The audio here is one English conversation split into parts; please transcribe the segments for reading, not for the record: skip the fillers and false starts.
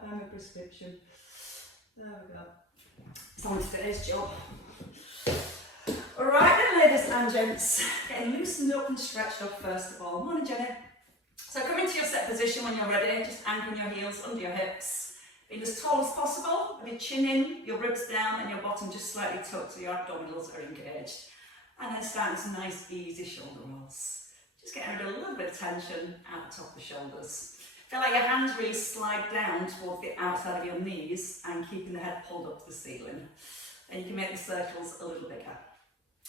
can't find my prescription. There we go. It's on today's job. Alright then, ladies and gents, getting loosened up and stretched up first of all. Morning, Jenny. So come into your set position when you're ready, just anchoring your heels under your hips. Being as tall as possible, with your chin in, your ribs down and your bottom just slightly tucked so your abdominals are engaged. And then starting some nice easy shoulder rolls. Just getting rid of a little bit of tension at the top of the shoulders. Feel like your hands really slide down towards the outside of your knees and keeping the head pulled up to the ceiling. And you can make the circles a little bigger.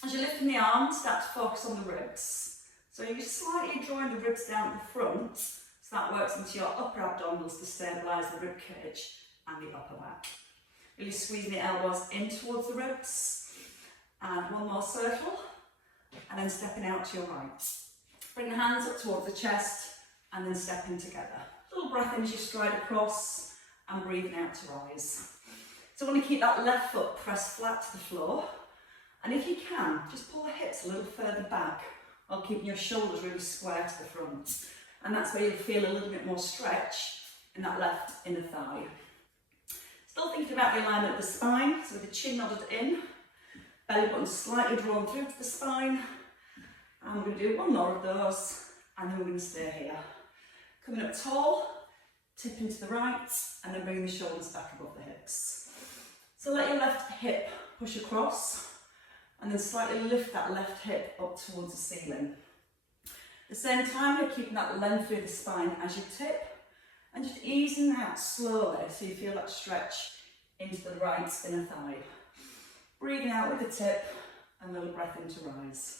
As you're lifting the arms, start to focus on the ribs. So you're slightly drawing the ribs down at the front, so that works into your upper abdominals to stabilise the rib cage and the upper back. Really squeezing the elbows in towards the ribs. And one more circle, and then stepping out to your right. Bring the hands up towards the chest, and then stepping together. A little breath in as you stride across, and breathing out to rise. So I want to keep that left foot pressed flat to the floor. And if you can, just pull the hips a little further back while keeping your shoulders really square to the front. And that's where you'll feel a little bit more stretch in that left inner thigh. Still thinking about the alignment of the spine, so with the chin nodded in, belly button slightly drawn through to the spine. And we're going to do one more of those, and then we're going to stay here. Coming up tall, tipping to the right, and then bringing the shoulders back above the hips. So let your left hip push across, and then slightly lift that left hip up towards the ceiling. At the same time, you're keeping that length through the spine as you tip, and just easing out slowly so you feel that stretch into the right inner thigh. Breathing out with the tip, and a little breath in to rise.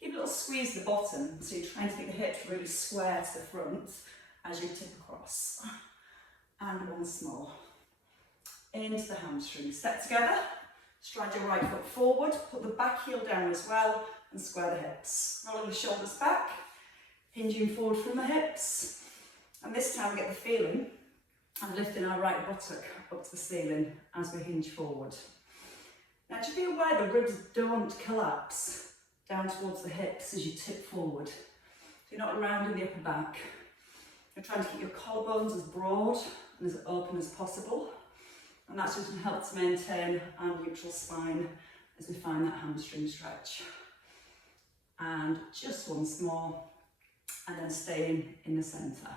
Keep a little squeeze at the bottom, so you're trying to get the hips really square to the front as you tip across. And once more. Into the hamstring. Step together, stride your right foot forward, put the back heel down as well, and square the hips. Rolling the shoulders back, hinging forward from the hips. And this time we get the feeling of lifting our right buttock up to the ceiling as we hinge forward. Now just be aware the ribs don't collapse down towards the hips as you tip forward. So you're not rounding the upper back. You're trying to keep your collarbones as broad and as open as possible. And that's just going to help to maintain our neutral spine as we find that hamstring stretch. And just once more, and then staying in the centre.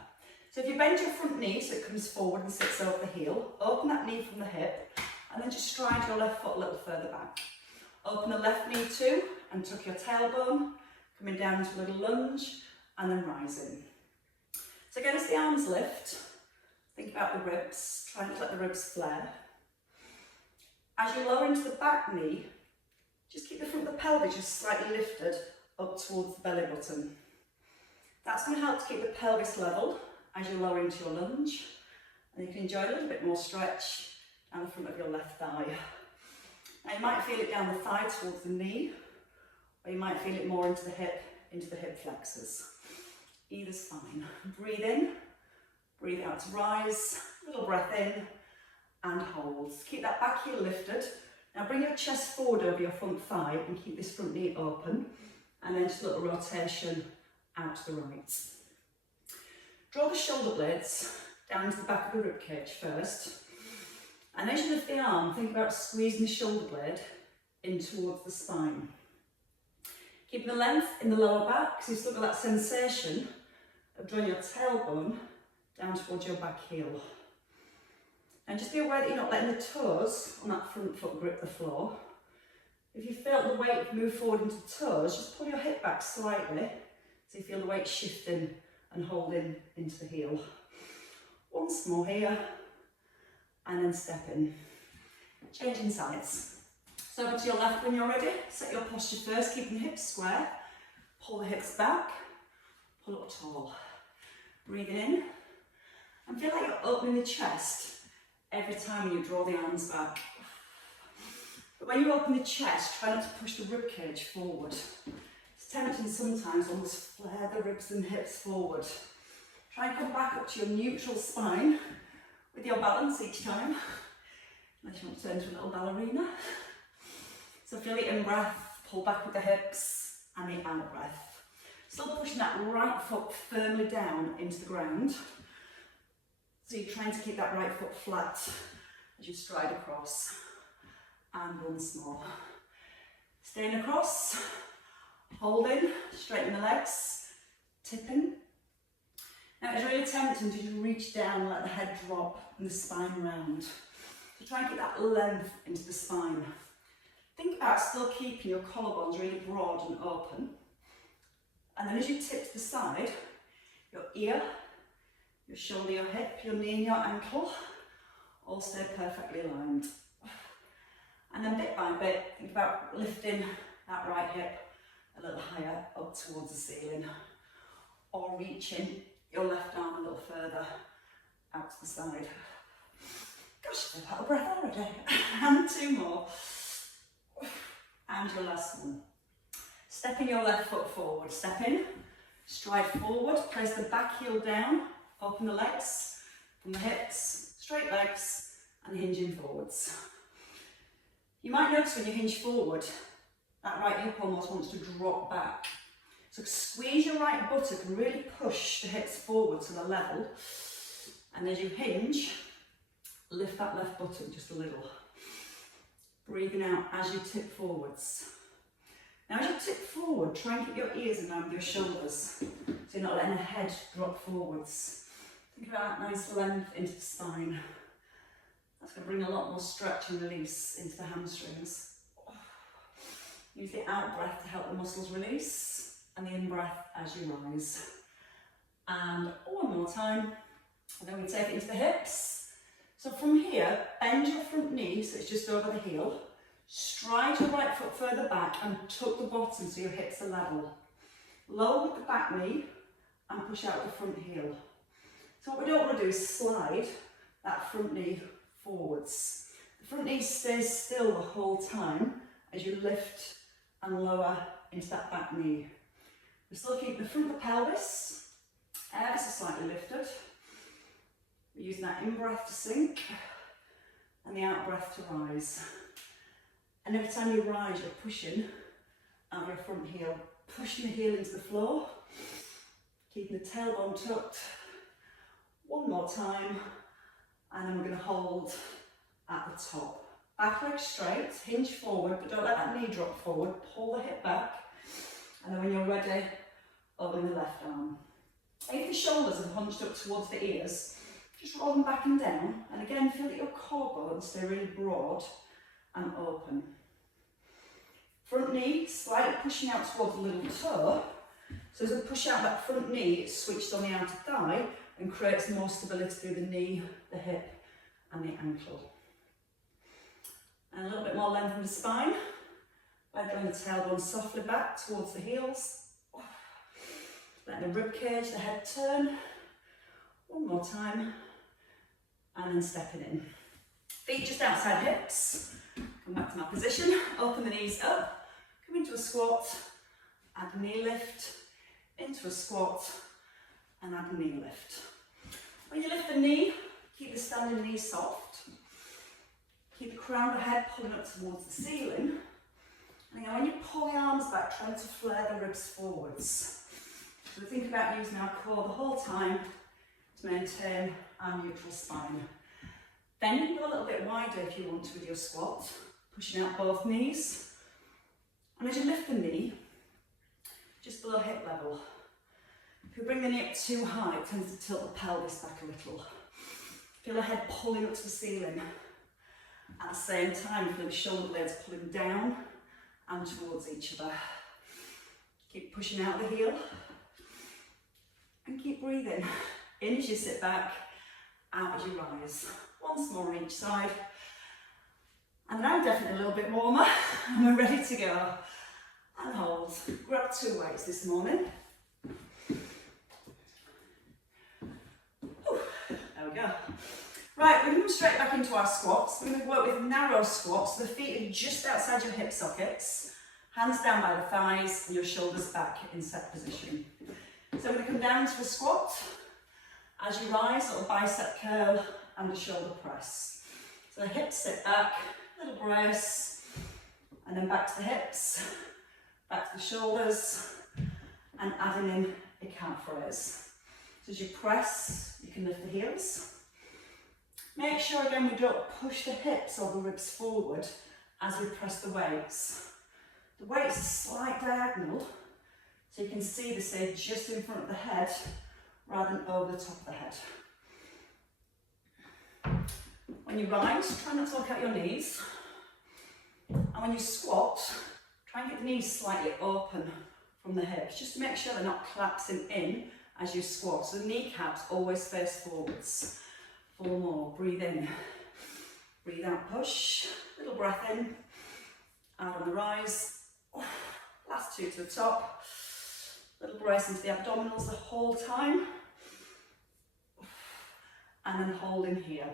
So if you bend your front knee so it comes forward and sits over the heel, open that knee from the hip, and then just stride your left foot a little further back. Open the left knee too, and tuck your tailbone, coming down into a little lunge, and then rising. So again, as the arms lift, think about the ribs, try not to let the ribs flare. As you lower into the back knee, just keep the front of the pelvis just slightly lifted up towards the belly button. That's going to help to keep the pelvis level as you lower into your lunge, and you can enjoy a little bit more stretch down the front of your left thigh. Now you might feel it down the thigh towards the knee, or you might feel it more into the hip flexors. Either's fine. Breathe in, breathe out to rise, little breath in, and hold. Keep that back heel lifted. Now bring your chest forward over your front thigh and keep this front knee open, and then just a little rotation out to the right. Draw the shoulder blades down to the back of the ribcage first. And as you lift the arm, think about squeezing the shoulder blade in towards the spine. Keeping the length in the lower back, so you still got that sensation of drawing your tailbone down towards your back heel. And just be aware that you're not letting the toes on that front foot grip the floor. If you felt the weight move forward into the toes, just pull your hip back slightly so you feel the weight shifting and holding into the heel. Once more here. And then step in. Changing sides. So over to your left when you're ready. Set your posture first, keeping the hips square. Pull the hips back. Pull up tall. Breathe in. And feel like you're opening the chest every time you draw the arms back. But when you open the chest, try not to push the rib cage forward. It's tempting sometimes to almost flare the ribs and hips forward. Try and come back up to your neutral spine with your balance each time, unless you want to turn into a little ballerina. So feel the in-breath, pull back with the hips, and the out-breath. Still pushing that right foot firmly down into the ground. So you're trying to keep that right foot flat as you stride across. And once more. Staying across, holding, straighten the legs, tipping. Now it's really tempting to just reach down and let the head drop and the spine round. So try and keep that length into the spine. Think about still keeping your collarbones really broad and open. And then as you tip to the side, your ear, your shoulder, your hip, your knee and your ankle all stay perfectly aligned. And then bit by bit, think about lifting that right hip a little higher up towards the ceiling, or reaching your left arm a little further out to the side. Gosh, I've had a breath already. And two more. And your last one. Stepping your left foot forward. Step in, stride forward, place the back heel down, open the legs from the hips, straight legs, and hinging forwards. You might notice when you hinge forward, that right hip almost wants to drop back. So squeeze your right buttock and really push the hips forward to the level. And as you hinge, lift that left buttock just a little. Breathing out as you tip forwards. Now as you tip forward, try and keep your ears in line with your shoulders, so you're not letting the head drop forwards. Think about that nice length into the spine. That's going to bring a lot more stretch and release into the hamstrings. Use the out breath to help the muscles release, and the in breath as you rise. And one more time, and then we take it into the hips. So from here, bend your front knee so it's just over the heel. Stride your right foot further back and tuck the bottom so your hips are level. Lower with the back knee and push out the front heel. So what we don't want to do is slide that front knee forwards. The front knee stays still the whole time as you lift and lower into that back knee. We still keep the front of the pelvis ever so slightly lifted. We're using that in-breath to sink and the out-breath to rise. And every time you rise, you're pushing out your front heel, pushing the heel into the floor, keeping the tailbone tucked. One more time, and then we're going to hold at the top. Back leg straight, hinge forward, but don't let that knee drop forward. Pull the hip back, and then when you're ready, open the left arm. If the shoulders are hunched up towards the ears, just roll them back and down, and again feel that your collarbones stay really broad and open. Front knee slightly pushing out towards the little toe. So as we push out that front knee, it's switched on the outer thigh and creates more stability through the knee, the hip and the ankle. And a little bit more length in the spine by drawing the tailbone softly back towards the heels. Letting the rib cage, the head turn. One more time. And then stepping in. Feet just outside hips. Come back to my position. Open the knees up. Come into a squat. Add a knee lift. Into a squat. And add a knee lift. When you lift the knee, keep the standing knee soft. Keep the crown of the head pulling up towards the ceiling. And then when you pull the arms back, try to flare the ribs forwards. So think about using our core the whole time to maintain our neutral spine. Then you can go a little bit wider if you want to with your squat, pushing out both knees. And as you lift the knee, just below hip level. If you bring the knee up too high, it tends to tilt the pelvis back a little. Feel the head pulling up to the ceiling. At the same time, feel the shoulder blades pulling down and towards each other. Keep pushing out the heel. And keep breathing. In as you sit back, out as you rise. Once more on each side. And then I'm definitely a little bit warmer and we're ready to go. And hold. Grab 2 weights this morning. Whew, there we go. Right, we're moving straight back into our squats. We're going to work with narrow squats. The feet are just outside your hip sockets. Hands down by the thighs and your shoulders back in set position. So we're going to come down to a squat. As you rise, little bicep curl and a shoulder press. So the hips sit back, little brace, and then back to the hips, back to the shoulders, and adding in a calf raise. So as you press, you can lift the heels, Make sure again we don't push the hips or the ribs forward as we press the weights. The weights are slight diagonal, so you can see they stay just in front of the head rather than over the top of the head. When you rise, try not to look at your knees. And when you squat, try and get the knees slightly open from the hips, just to make sure they're not collapsing in as you squat. So the kneecaps always face forwards. 4 more, breathe in, breathe out, push, little breath in, out on the rise, last 2 to the top, little brace into the abdominals the whole time, and then holding here,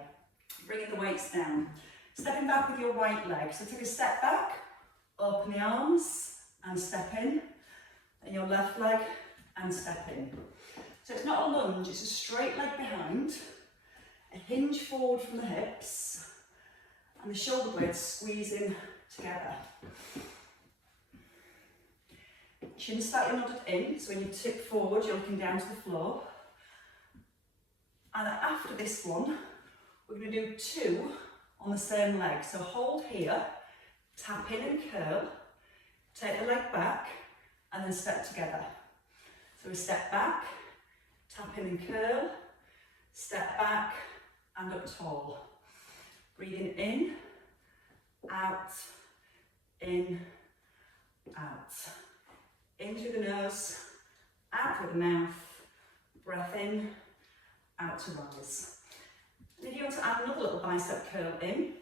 bringing the weights down, stepping back with your right leg, so take a step back, open the arms, and step in, and your left leg, and step in. So it's not a lunge, it's a straight leg behind, a hinge forward from the hips, and the shoulder blades squeezing together. Chin slightly nodded in, so when you tip forward, you're looking down to the floor. And after this one, we're going to do 2 on the same leg. So hold here, tap in and curl, take the leg back, and then step together. So we step back, tap in and curl, step back, and up tall. Breathing in, out, in, out. In through the nose, out through the mouth, breath in, out to rise. And if you want to add another little bicep curl in,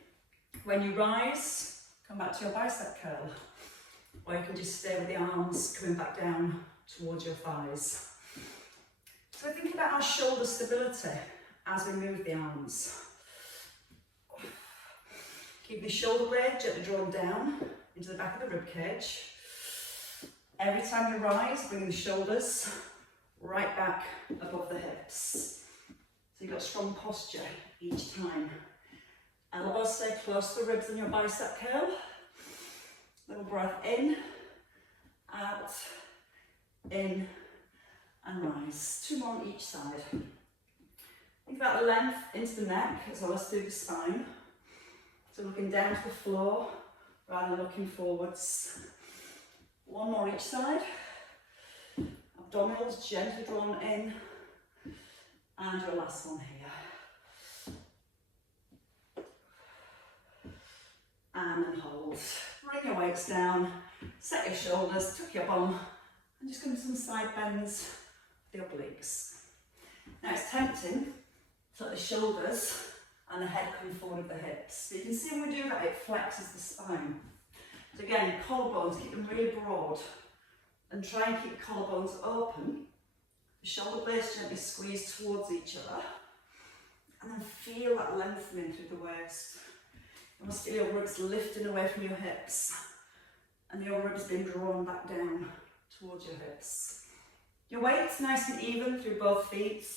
when you rise, come back to your bicep curl. Or you can just stay with the arms coming back down towards your thighs. So think about our shoulder stability as we move the arms. Keep the shoulder blade gently drawn down into the back of the rib cage. Every time you rise, bring the shoulders right back above the hips. So you've got strong posture each time. Elbows stay close to the ribs in your bicep curl. Little breath in, out, in, and rise. 2 more on each side. Think about the length into the neck as well as through the spine. So looking down to the floor rather than looking forwards. 1 more each side. Abdominals gently drawn in. And your last one here. And then hold. Bring your weights down, set your shoulders, tuck your bum, and just come to some side bends with the obliques. Now it's tempting to let the shoulders and the head come forward of the hips. So you can see when we do that, it flexes the spine. So again, collarbones, keep them really broad, and try and keep collarbones open. The shoulder blades gently squeeze towards each other, and then feel that lengthening through the waist. You must feel your ribs lifting away from your hips, and your ribs being drawn back down towards your hips. Your weight's nice and even through both feet,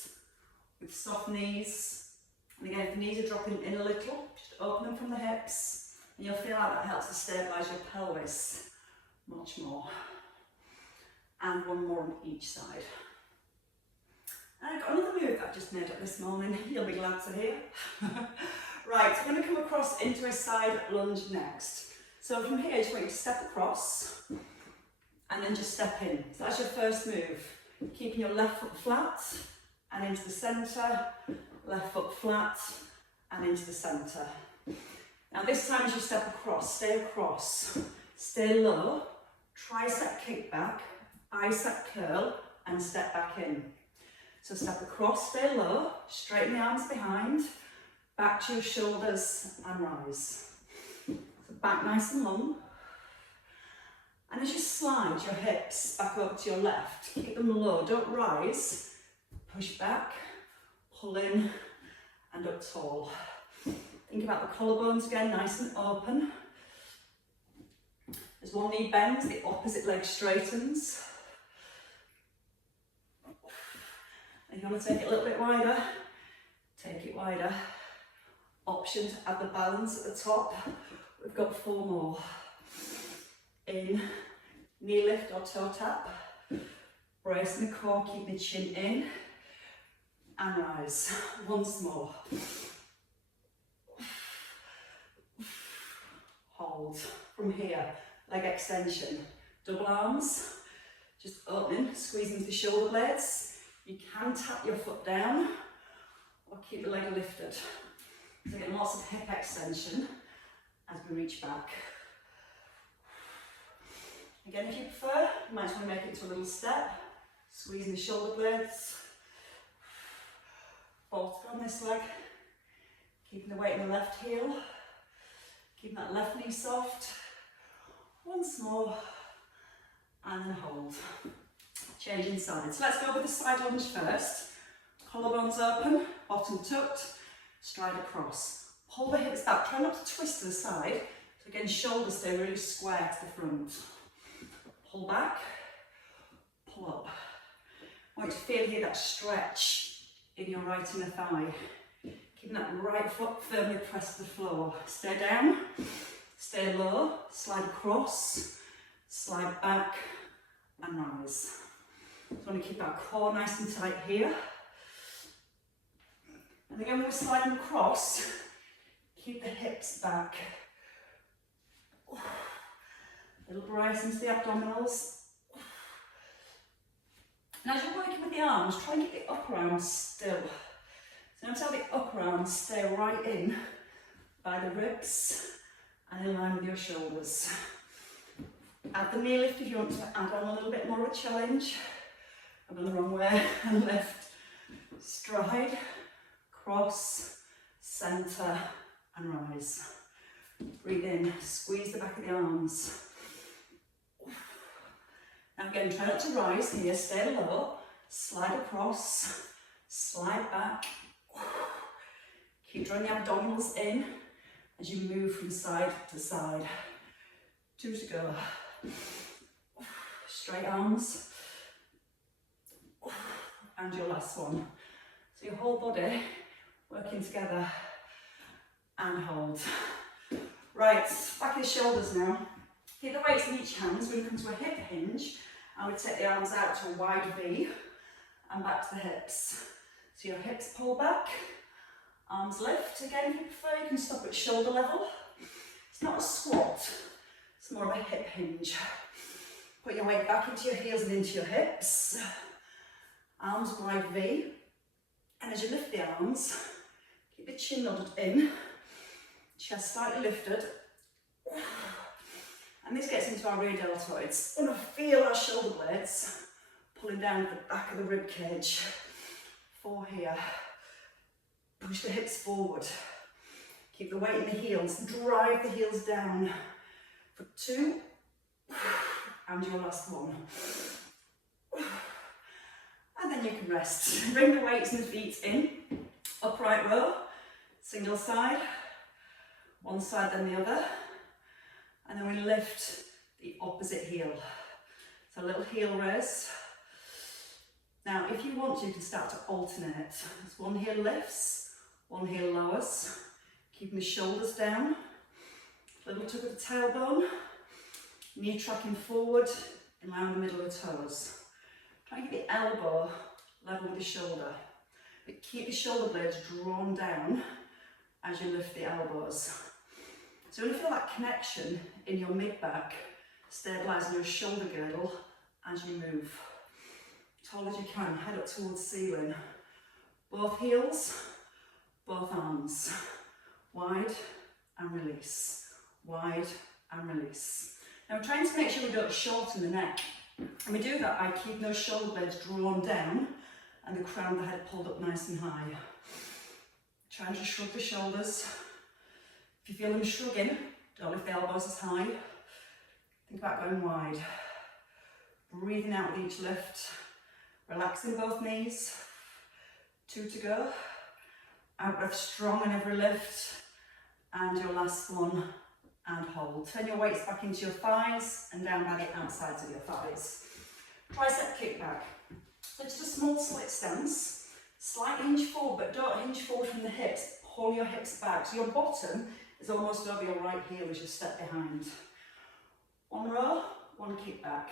with soft knees. And again, if the knees are dropping in a little, just open them from the hips, and you'll feel like that helps to stabilise your pelvis much more. And 1 more on each side. And I've got another move that I just made up this morning, you'll be glad to hear. Right, I'm going to come across into a side lunge next. So from here, I just want you to step across and then just step in. So that's your first move. Keeping your left foot flat and into the centre, left foot flat and into the centre. Now this time as you step across, stay low, tricep kick back, bicep curl and step back in. So step across, stay low, straighten the arms behind, back to your shoulders and rise. So back nice and long. And as you slide your hips back over to your left, keep them low, don't rise, push back, pull in and up tall. Think about the collarbones again, nice and open. As one knee bends, the opposite leg straightens. And you want to take it a little bit wider, take it wider. Option to add the balance at the top. We've got 4 more. In, knee lift or toe tap. Brace in the core, keep the chin in. And rise. Once more. hold. From here, leg extension, double arms, just opening, squeezing the shoulder blades. You can tap your foot down or keep the leg lifted. So getting lots of hip extension as we reach back. Again, if you prefer, you might want to make it to a little step, squeezing the shoulder blades. Bolted on this leg, keeping the weight in the left heel, keeping that left knee soft. Once more, and then hold. Changing sides. So let's go with the side lunge first. Collarbones open, bottom tucked, stride across. Pull the hips back, try not to twist to the side. So again, shoulders stay really square to the front. Pull back, pull up. I want you to feel here that stretch in your right inner thigh. Keeping that right foot firmly pressed to the floor. Stay down, stay low, slide across, slide back and rise. So I want to keep that core nice and tight here. And again, when we're sliding across, keep the hips back. Little rise into the abdominals. And as you're working with the arms, try and get the upper arms still. So notice how the upper arms stay right in by the ribs and in line with your shoulders. Add the knee lift if you want to add on a little bit more of a challenge. I've done the wrong way, and lift. Stride, cross, centre and rise. Breathe in, squeeze the back of the arms. Now again, try not to rise here, stay low, slide across, slide back. Keep drawing the abdominals in as you move from side to side. 2 to go. Straight arms. And your last one. So your whole body working together and hold. Right, back of the shoulders now. Keep the weights in each hand. So when you come to a hip hinge, I would take the arms out to a wide V and back to the hips. So your hips pull back, arms lift. Again, if you prefer, you can stop at shoulder level. It's not a squat, it's more of a hip hinge. Put your weight back into your heels and into your hips. Arms wide V. And as you lift the arms, keep the chin nodded in, chest slightly lifted. And this gets into our rear deltoids. We're going to feel our shoulder blades pulling down the back of the rib cage. 4 here. Push the hips forward. Keep the weight in the heels. Drive the heels down. For 2. And your last one. And then you can rest. Bring the weights and the feet in. Upright row. Single side. One side then the other. And then we lift the opposite heel. So a little heel raise. Now, if you want to, you can start to alternate. So one heel lifts, one heel lowers. Keeping the shoulders down. Little tug of the tailbone. Knee tracking forward in line with the middle of the toes. Try and get the elbow level with the shoulder. But keep the shoulder blades drawn down as you lift the elbows. So when you feel that connection in your mid-back, stabilising your shoulder girdle as you move. Tall as you can, head up towards the ceiling. Both heels, both arms. Wide and release. Wide and release. Now we're trying to make sure we don't shorten the neck. And we do that by keeping those shoulder blades drawn down and the crown of the head pulled up nice and high. Trying to shrug the shoulders. If you feel them shrugging, don't lift the elbows as high. Think about going wide. Breathing out with each lift. Relaxing both knees. 2 to go. Out breath strong on every lift. And your last one. And hold. Turn your weights back into your thighs and down by the outsides of your thighs. Tricep kickback. So just a small split stance. Slight hinge forward, but don't hinge forward from the hips. Pull your hips back. So your bottom is almost over your right heel as you step behind. 1 row, 1 kick back.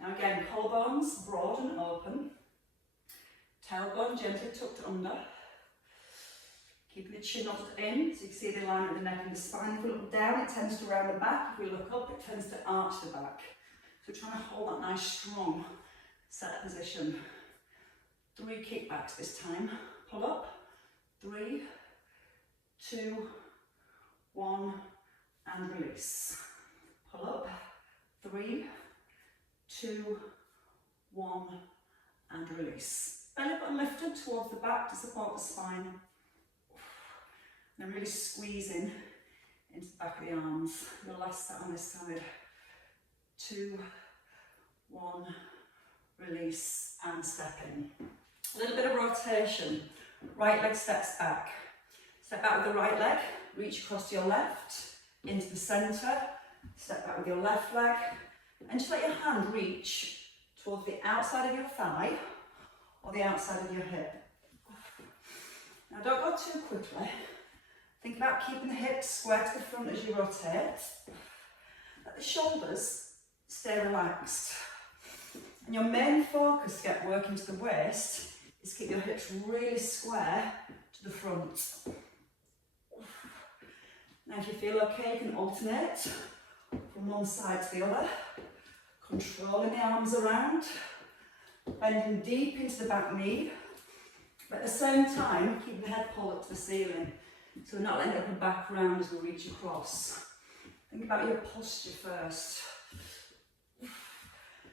Now again, collarbones broad and open. Tailbone gently tucked under. Keeping the chin nodded in, so you can see the alignment of the neck and the spine. If we look down, it tends to round the back. If we look up, it tends to arch the back. So we're trying to hold that nice, strong set position. 3 kickbacks this time. Pull up. 3, 2, 1, and release. Pull up. 3, 2, 1, and release. Belly button lifted towards the back to support the spine. And then really squeezing into the back of the arms. Your last set on this side. 2, 1, release, and step in. A little bit of rotation. Right leg steps back. Step back with the right leg, reach across to your left, into the centre. Step back with your left leg, and just let your hand reach towards the outside of your thigh or the outside of your hip. Now don't go too quickly. Think about keeping the hips square to the front as you rotate. Let the shoulders stay relaxed. And your main focus to get work into the waist is keep your hips really square to the front. Now if you feel okay, you can alternate from one side to the other, controlling the arms around, bending deep into the back knee, but at the same time keeping the head pulled up to the ceiling, so we're not letting the upper back round as we reach across. Think about your posture first.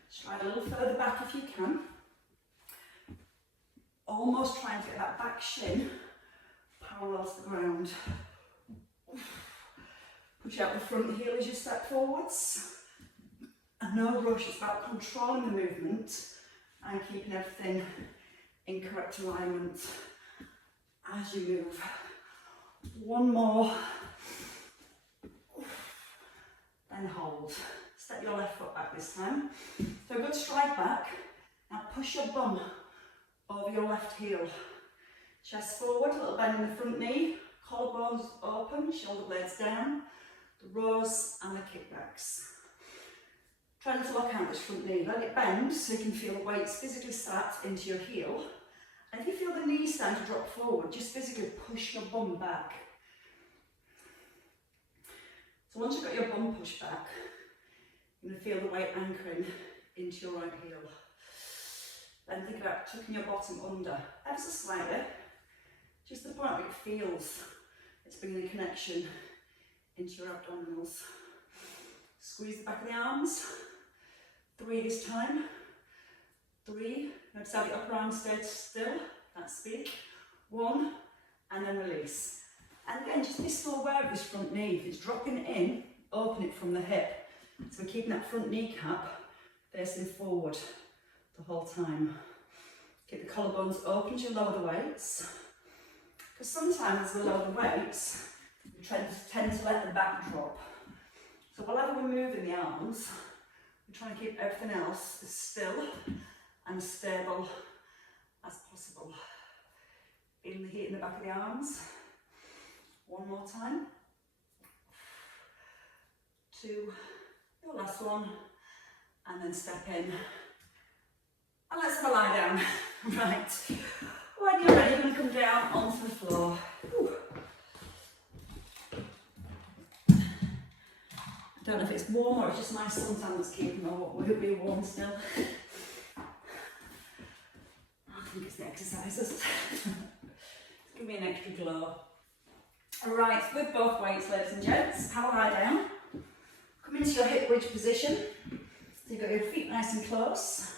Stride a little further back if you can, almost trying to get that back shin parallel to the ground. Push out the front heel as you step forwards. And no rush, it's about controlling the movement and keeping everything in correct alignment as you move. One more. Then hold. Step your left foot back this time. So a good stride back. Now push your bum over your left heel. Chest forward, a little bend in the front knee. Collarbones open, shoulder blades down. The rows and the kickbacks. Try not to lock out this front knee. Let it bend so you can feel the weights physically sat into your heel. And if you feel the knees starting to drop forward, just physically push your bum back. So once you've got your bum pushed back, you're going to feel the weight anchoring into your right heel. Then think about tucking your bottom under, ever so slightly, just the point where it feels it's bringing a connection into your abdominals. Squeeze the back of the arms. 3 this time. 3. Notice how the upper arm stays still. Can't speak. 1, and then release. And again, just be so aware of this front knee. If it's dropping in, open it from the hip. So we're keeping that front kneecap facing forward the whole time. Keep the collarbones open as you lower the weights. Because sometimes as we lower the weights, we tend to let the back drop. So whenever we're moving the arms, we're trying to keep everything else as still and stable as possible. Feeling the heat in the back of the arms. 1 more time. 2, your last one, and then step in. And let's have a lie down. Right. When you're ready, you're going to come down onto the floor. Whew. I don't know if it's warm or it's just my suntan that's keeping me warm. Will it be warm still? I think it's the exercises. Give me an extra glow. Alright, with both weights, ladies and gents, have a lie down. Come into your hip bridge position. So you've got your feet nice and close.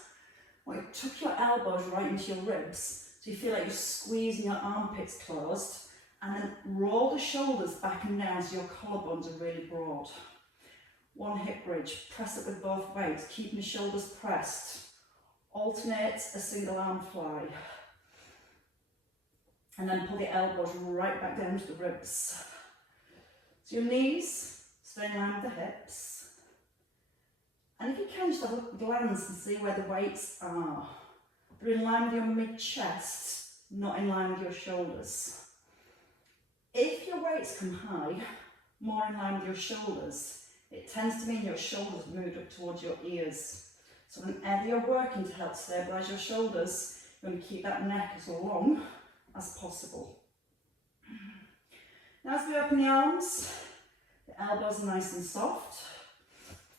Or you tuck your elbows right into your ribs. So you feel like you're squeezing your armpits closed. And then roll the shoulders back and down so your collarbones are really broad. 1 hip bridge, press it with both weights, keeping the shoulders pressed. Alternate a single arm fly. And then pull the elbows right back down to the ribs. So your knees stay in line with the hips. And if you can, just have a look at the glance and see where the weights are. They're in line with your mid-chest, not in line with your shoulders. If your weights come high, more in line with your shoulders, it tends to mean your shoulders moved up towards your ears. So whenever you're working to help stabilise your shoulders, you want to keep that neck as long as possible. Now as we open the arms, the elbows are nice and soft.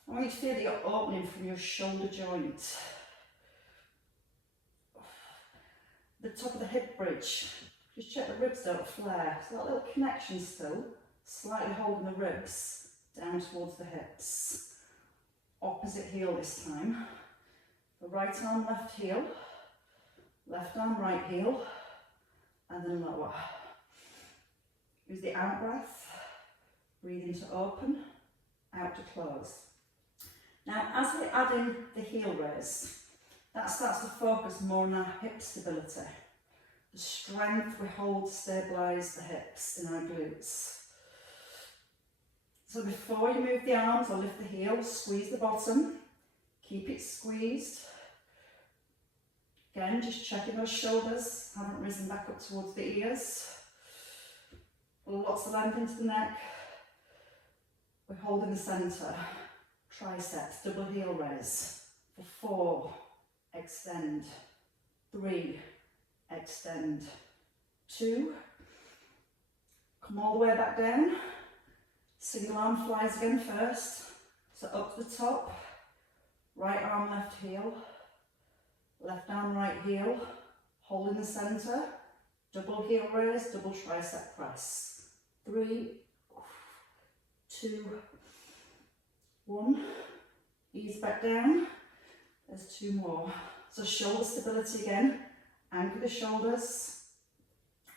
I want you to feel that you're opening from your shoulder joint. The top of the hip bridge, just check the ribs don't flare. So that little connection still, slightly holding the ribs down towards the hips. Opposite heel this time. The right arm, left heel, left arm, right heel, and then lower. Use the out breath, breathe in to open, out to close. Now as we add in the heel raise, that starts to focus more on our hip stability. The strength we hold to stabilise the hips in our glutes. So before you move the arms or lift the heels, squeeze the bottom, keep it squeezed. Again, just checking those shoulders haven't risen back up towards the ears. Lots of length into the neck. We hold in the centre. Triceps, double heel raise. For 4, extend. 3, extend. 2, come all the way back down. Single arm flies again first. So up to the top. Right arm, left heel. Left arm, right heel. Hold in the centre. Double heel raise, double tricep press. 3, 2, 1. Ease back down. There's 2 more. So shoulder stability again. Anchor the shoulders.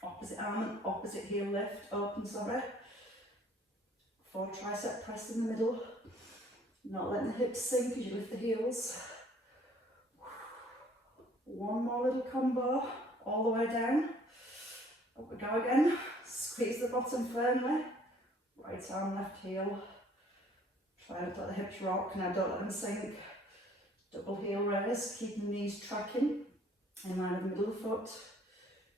Opposite arm and opposite heel lift. Open, sorry. 4 tricep press in the middle. Not letting the hips sink as you lift the heels. 1 more little combo. All the way down. Up we go again. Squeeze the bottom firmly. Right arm, left heel. Try not to let the hips rock. Now don't let them sink. Double heel raise. Keeping the knees tracking in line with the middle of the foot.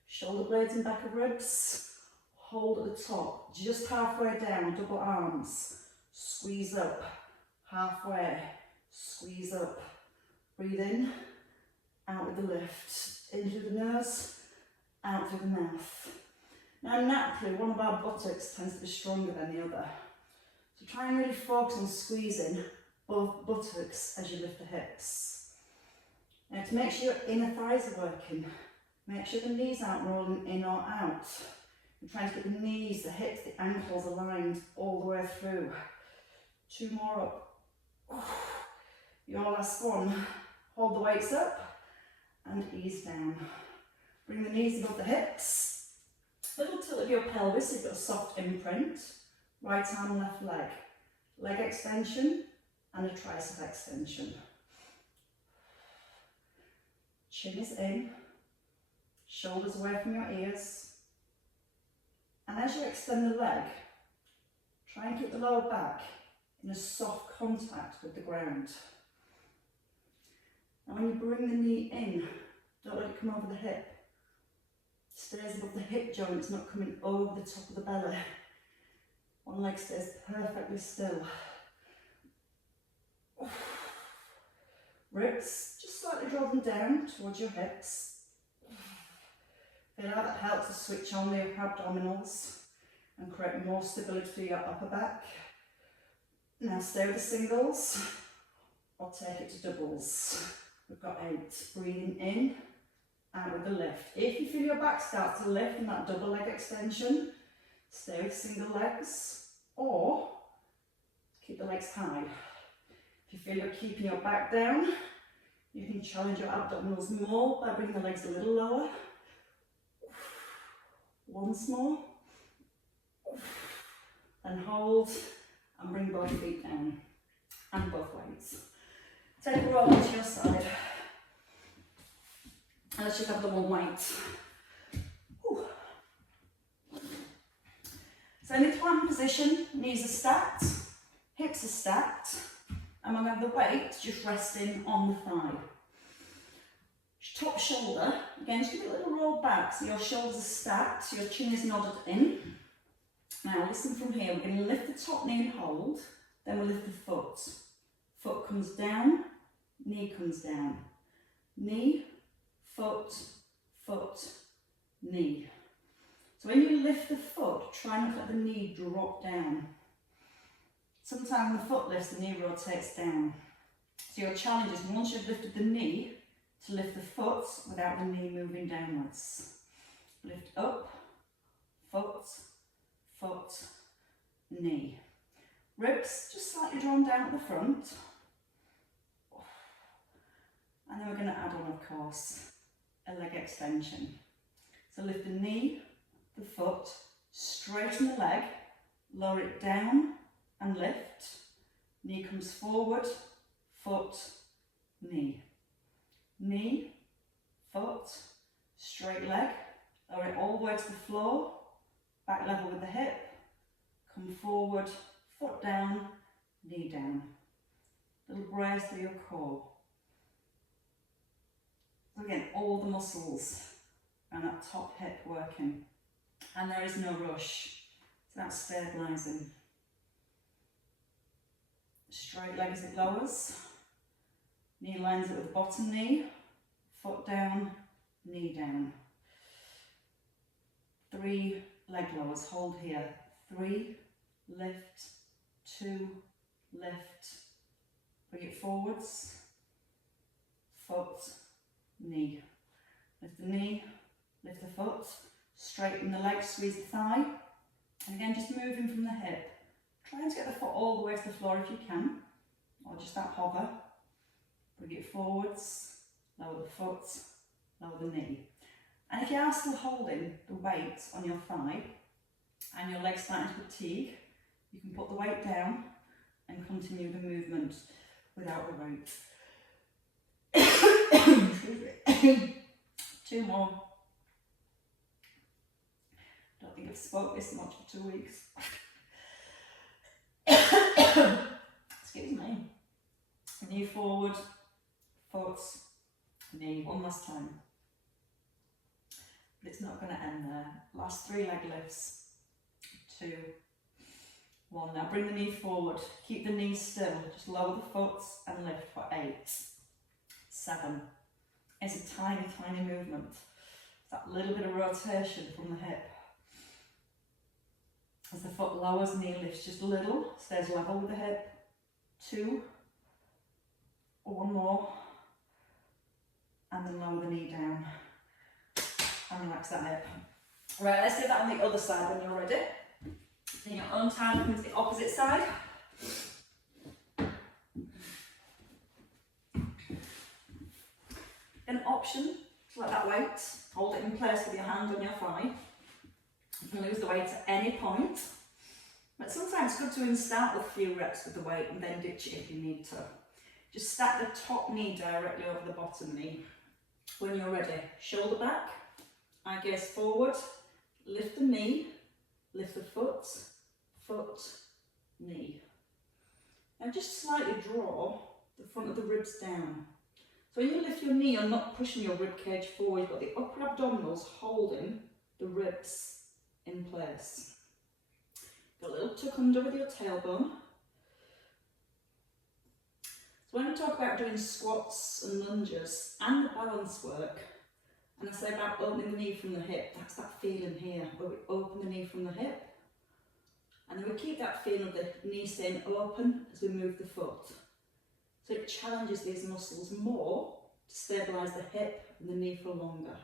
Shoulder blades and back of ribs. Hold at the top. Just halfway down. Double arms. Squeeze up. Halfway. Squeeze up. Breathe in. Out with the lift. In through the nose. Out through the mouth. Now naturally one of our buttocks tends to be stronger than the other. So try and really focus on squeezing both buttocks as you lift the hips. Now to make sure your inner thighs are working, make sure the knees aren't rolling in or out. You're trying to get the knees, the hips, the ankles aligned all the way through. 2 more up. Your last one. Hold the weights up and ease down. Bring the knees above the hips. Little tilt of your pelvis, you've got a soft imprint. Right arm, left leg. Leg extension and a tricep extension. Chin is in. Shoulders away from your ears. And as you extend the leg, try and keep the lower back in a soft contact with the ground. And when you bring the knee in, don't let it come over the hip. Stays above the hip joint, it's not coming over the top of the belly. One leg stays perfectly still. Ribs, just slightly draw them down towards your hips. Feel how that helps to switch on the abdominals and create more stability for your upper back. Now stay with the singles or take it to doubles. We've got 8. Breathing in. Out with the lift. If you feel your back start to lift in that double leg extension, stay with single legs or keep the legs high. If you feel you're keeping your back down, you can challenge your abdominals more by bringing the legs a little lower. Once more. And hold and bring both feet down and both legs. Take a roll onto your side. And let's just have the one weight. Whew. So in the plank position, knees are stacked, hips are stacked, and we're going to have the weight just resting on the thigh. Top shoulder, again, just give it a little roll back so your shoulders are stacked, so your chin is nodded in. Now listen from here, we're going to lift the top knee and hold, then we'll lift the foot. Foot comes down, knee comes down. Knee, foot, foot, knee. So So when you lift the foot, try not to let the knee drop down. Sometimes when the foot lifts, the knee rotates down. So your challenge is, once you've lifted the knee, to lift the foot without the knee moving downwards. Lift up, foot, foot, knee. Ribs just slightly drawn down at the front. And then we're going to add on, of course, a leg extension. So lift the knee, the foot, straighten the leg, lower it down and lift. Knee comes forward, foot, knee. Knee, foot, straight leg, lower it all the way to the floor, back level with the hip, come forward, foot down, knee down. Little brace through your core. So again, all the muscles and that top hip working. And there is no rush. So that's stabilising. Straight leg as it lowers. Knee lines it with the bottom knee. Foot down, knee down. 3 leg lowers. Hold here. 3, lift, 2, lift. Bring it forwards. Foot, knee. Lift the knee, lift the foot, straighten the leg, squeeze the thigh. And again, just moving from the hip. Try to get the foot all the way to the floor if you can, or just that hover. Bring it forwards, lower the foot, lower the knee. And if you are still holding the weight on your thigh and your leg's starting to fatigue, you can put the weight down and continue the movement without the weight. Excuse me. 2 more. Don't think I've spoke this much for 2 weeks. Excuse me. Knee forward, foot, knee. One last time. But it's not going to end there. Last 3 leg lifts. 2, 1. Now bring the knee forward. Keep the knee still. Just lower the foot and lift for 8. 7. It's a tiny, tiny movement. That little bit of rotation from the hip. As the foot lowers, knee lifts just a little, stays level with the hip. 2, 1 more, and then lower the knee down and relax that hip. Right, let's do that on the other side when you're ready. So your own time, come to the opposite side. An option to let that weight, hold it in place with your hand on your thigh. You can lose the weight at any point, but sometimes it's good to even start with a few reps with the weight and then ditch it if you need to. Just stack the top knee directly over the bottom knee. When you're ready, shoulder back, eye gaze forward, lift the knee, lift the foot, foot, knee. Now just slightly draw the front of the ribs down. So when you lift your knee, you're not pushing your rib cage forward, you've got the upper abdominals holding the ribs in place. Got a little tuck under with your tailbone. So when we talk about doing squats and lunges and the balance work, and I say about opening the knee from the hip, that's that feeling here, where we open the knee from the hip, and then we keep that feeling of the knee staying open as we move the foot. So it challenges these muscles more to stabilise the hip and the knee for longer.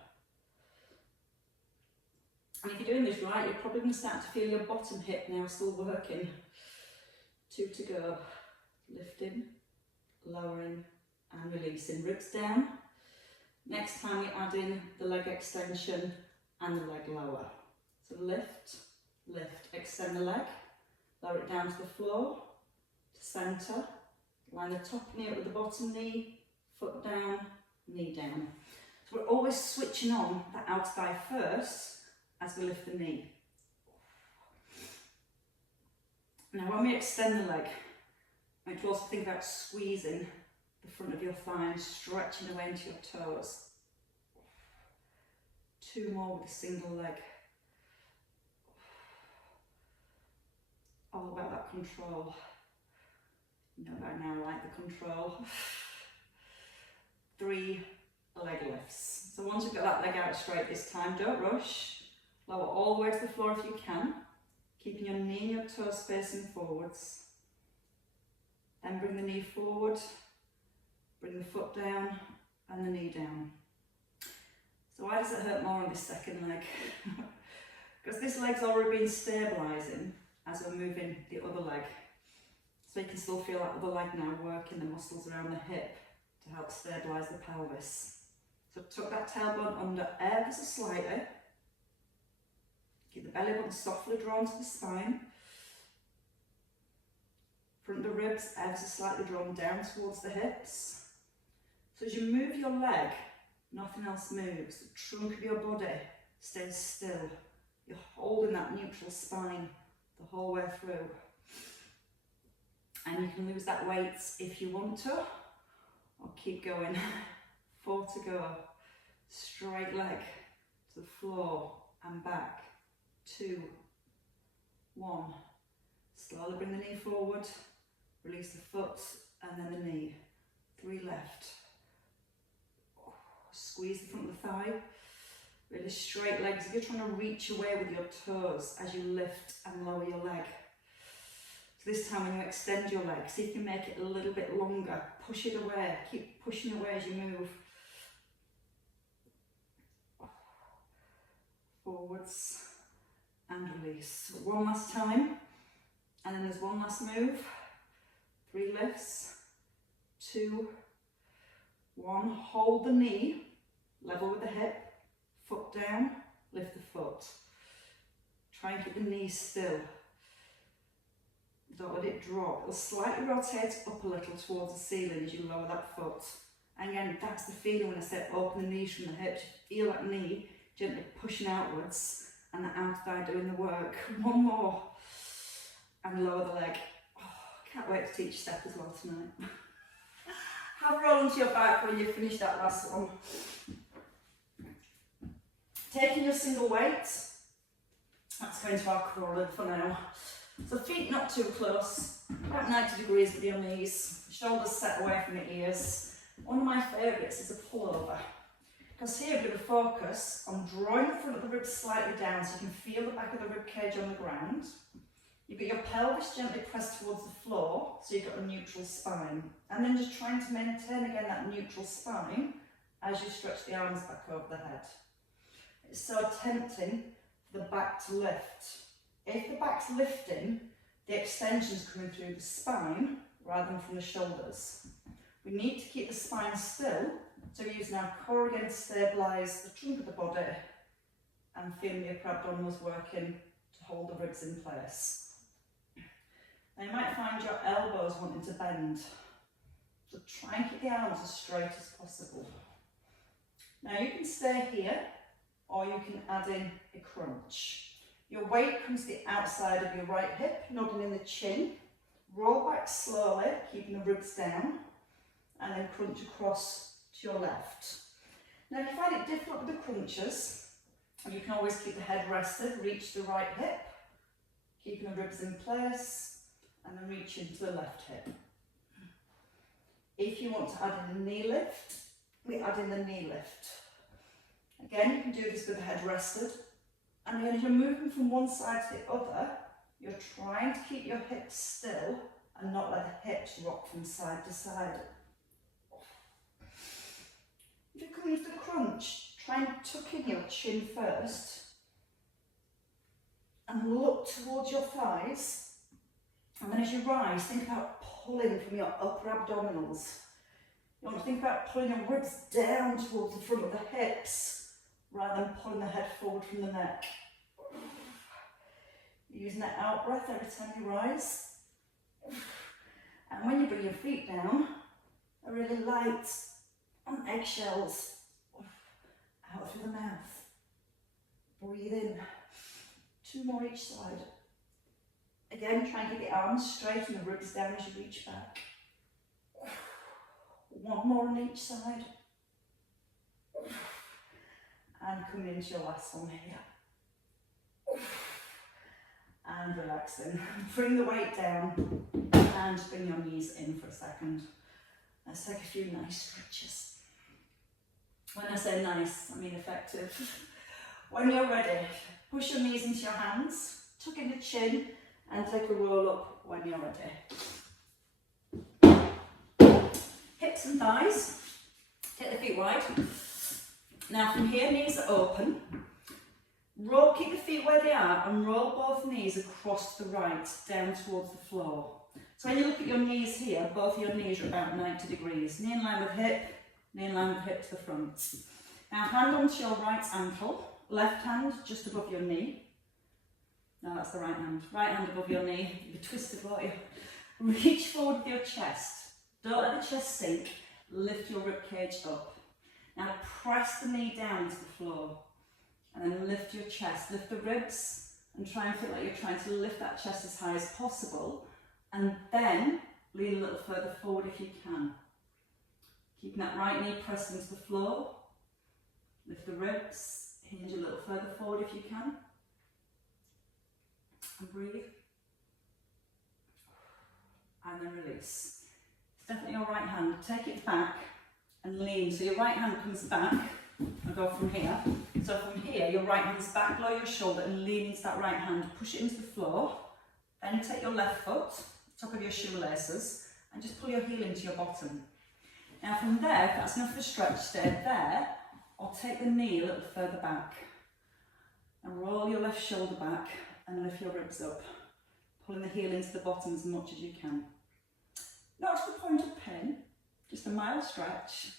And if you're doing this right, you're probably going to start to feel your bottom hip now still working. 2 to go. Lifting, lowering and releasing. Ribs down. Next time we add in the leg extension and the leg lower. So lift, lift, extend the leg, lower it down to the floor, to centre. Line the top knee up with the bottom knee, foot down, knee down. So we're always switching on that outer thigh first as we lift the knee. Now when we extend the leg, I want you to also think about squeezing the front of your thigh and stretching away into your toes. 2 more with a single leg. All about that control. You know that I now like the control. 3 leg lifts. So once you've got that leg out straight this time, don't rush. Lower all the way to the floor if you can, keeping your knee and your toes facing forwards. Then bring the knee forward, bring the foot down and the knee down. So why does it hurt more on this second leg? Because this leg's already been stabilising as we're moving the other leg. So you can still feel that other leg now working the muscles around the hip to help stabilise the pelvis. So tuck that tailbone under ever so slightly. Keep the belly button softly drawn to the spine. Front of the ribs ever so slightly drawn down towards the hips. So as you move your leg, nothing else moves. The trunk of your body stays still. You're holding that neutral spine the whole way through. And you can lose that weight if you want to, or keep going. 4 to go. Straight leg to the floor and back. 2, 1. Slowly bring the knee forward, release the foot and then the knee. 3 left. Squeeze the front of the thigh. Really straight legs. If you're trying to reach away with your toes as you lift and lower your leg. So this time when you extend your leg, see if you can make it a little bit longer. Push it away. Keep pushing away as you move. Forwards and release. 1 last time. And then there's 1 last move. 3 lifts. 2, 1. Hold the knee. Level with the hip. Foot down. Lift the foot. Try and keep the knee still. Don't let it drop. It'll slightly rotate up a little towards the ceiling as you lower that foot. And again, that's the feeling when I say open the knees from the hips. You feel that knee gently pushing outwards and the outer thigh doing the work. 1 more. And lower the leg. Oh, can't wait to teach step as well tonight. Have a roll onto your back when you finish that last one. Taking your single weight. That's going to our core leg for now. So feet not too close, about 90 degrees with your knees, shoulders set away from the ears. One of my favourites is a pullover, because here we're going to focus on drawing the front of the ribs slightly down so you can feel the back of the rib cage on the ground. You've got your pelvis gently pressed towards the floor, so you've got a neutral spine. And then just trying to maintain again that neutral spine as you stretch the arms back over the head. It's so tempting for the back to lift. If the back's lifting, the extension's coming through the spine rather than from the shoulders. We need to keep the spine still, so we're using our core again to stabilise the trunk of the body and feeling the upper abdominals working to hold the ribs in place. Now you might find your elbows wanting to bend, so try and keep the arms as straight as possible. Now you can stay here, or you can add in a crunch. Your weight comes to the outside of your right hip, nodding in the chin. Roll back slowly, keeping the ribs down, and then crunch across to your left. Now if you find it difficult with the crunches, you can always keep the head rested, reach the right hip, keeping the ribs in place, and then reach into the left hip. If you want to add in a knee lift, we add in the knee lift. Again, you can do this with the head rested. And then as you're moving from one side to the other, you're trying to keep your hips still and not let the hips rock from side to side. If you're coming into the crunch, try and tuck in your chin first and look towards your thighs. And then as you rise, think about pulling from your upper abdominals. You want to think about pulling your ribs down towards the front of the hips, rather than pulling the head forward from the neck. You're using that out breath every time you rise. And when you bring your feet down, they're really light, on eggshells, out through the mouth. Breathe in. 2 more each side. Again, try and keep the arms straight and the ribs down as you reach back. 1 more on each side. And come into your last one here. And relaxing. Bring the weight down and bring your knees in for a second. Let's take a few nice stretches. When I say nice, I mean effective. When you're ready, Push your knees into your hands, tuck in the chin, and take a roll up when you're ready. Hips and thighs, take the feet wide. Now from here, knees are open. Roll, keep the feet where they are and roll both knees across to the right, down towards the floor. So when you look at your knees here, both your knees are about 90 degrees. Knee in line with hip, knee in line with hip to the front. Now hand onto your right ankle, left hand just above your knee. No, that's the right hand. Right hand above your knee. You're twisted, won't you? Reach forward with your chest. Don't let the chest sink. Lift your ribcage up. Now press the knee down to the floor. And then lift your chest. Lift the ribs and try and feel like you're trying to lift that chest as high as possible. And then lean a little further forward if you can. Keeping that right knee pressed into the floor. Lift the ribs. Hinge a little further forward if you can. And breathe. And then release. It's definitely your right hand. Take it back and lean. So your right hand comes back and go from here. So from here, your right hand's back below your shoulder and lean into that right hand. Push it into the floor. Then you take your left foot, top of your shoelaces, and just pull your heel into your bottom. Now from there, if that's enough for a stretch, stay there, or take the knee a little further back. And roll your left shoulder back and lift your ribs up, pulling the heel into the bottom as much as you can. Not to the point of pain, just a mild stretch.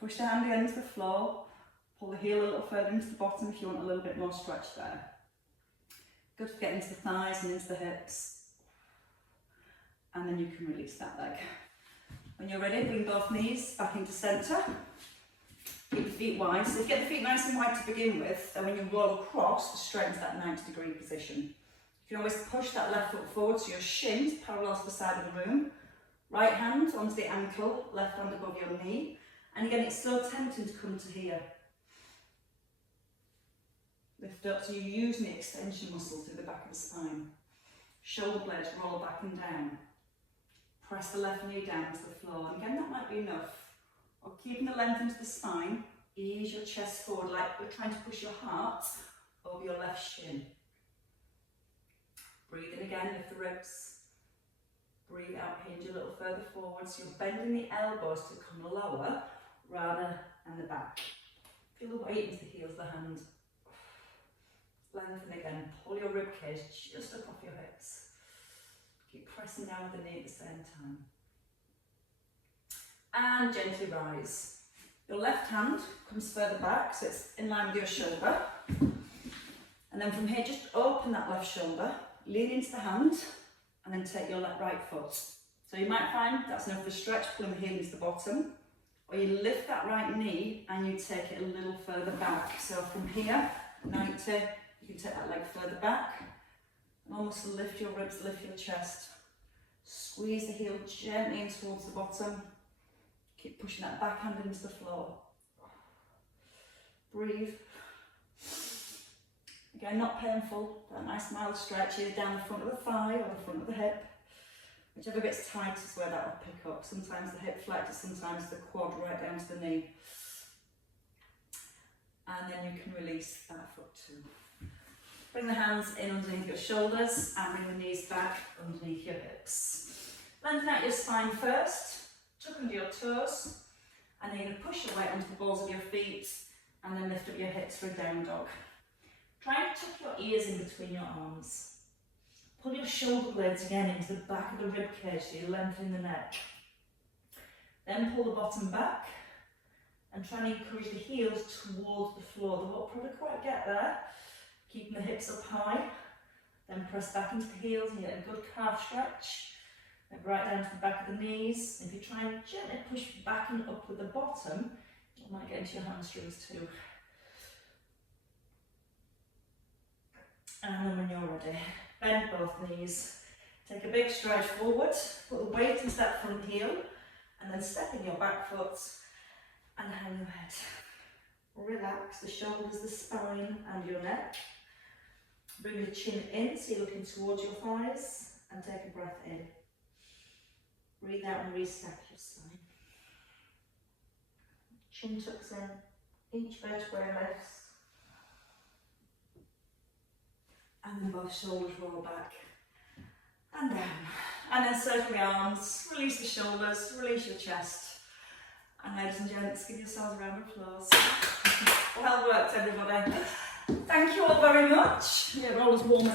Push the hand again to the floor, pull the heel a little further into the bottom if you want a little bit more stretch there. Good for getting into the thighs and into the hips. And then you can release that leg. When you're ready, bring both knees back into centre. Keep the feet wide. So if you get the feet nice and wide to begin with, then when you roll across, straighten to that 90-degree position. You can always push that left foot forward so your shins parallel to the side of the room. Right hand onto the ankle, left hand above your knee. And again, it's so tempting to come to here. Lift up so you're using the extension muscle through the back of the spine. Shoulder blades roll back and down. Press the left knee down to the floor. And again, that might be enough. Or keeping the length into the spine, ease your chest forward like you're trying to push your heart over your left shin. Breathe in again, lift the ribs. Breathe out, hinge a little further forward. So you're bending the elbows to come lower rather than the back. Feel the weight into the heels of the hand. Lengthen again, pull your rib cage just up off your hips. Keep pressing down with the knee at the same time. And gently rise. Your left hand comes further back, so it's in line with your shoulder. And then from here, just open that left shoulder, lean into the hand, and then take your right foot. So you might find that's enough for a stretch, pulling the heel into the bottom. Or you lift that right knee and you take it a little further back. So from here, 90, you can take that leg further back and almost lift your ribs, lift your chest. Squeeze the heel gently in towards the bottom. Keep pushing that back hand into the floor. Breathe. Again, not painful, but a nice mild stretch either down the front of the thigh or the front of the hip. Whichever gets tight is where that will pick up. Sometimes the hip flex, sometimes the quad right down to the knee. And then you can release that foot too. Bring the hands in underneath your shoulders and bring the knees back underneath your hips. Lengthen out your spine first, tuck under your toes, and then you're going to push your weight onto the balls of your feet and then lift up your hips for a down dog. Try and tuck your ears in between your arms. Pull your shoulder blades again into the back of the rib cage so you're lengthening the neck. Then pull the bottom back and try and encourage the heels towards the floor. They won't probably quite get there. Keeping the hips up high. Then press back into the heels and get a good calf stretch. Then right down to the back of the knees. If you try and gently push back and up with the bottom, it might get into your hamstrings too. And then when you're ready, bend both knees. Take a big stride forward, put the weight into that front heel, and then step in your back foot and hang your head. Relax the shoulders, the spine and your neck. Bring the chin in so you're looking towards your thighs and take a breath in. Breathe out and restep your spine. Chin tucks in, each vertebrae lifts. and then both shoulders roll back and down. And then circle the arms, release the shoulders, release your chest. And ladies and gents, give yourselves a round of applause. Well worked, everybody. Thank you all very much. Yeah, we're all as warm as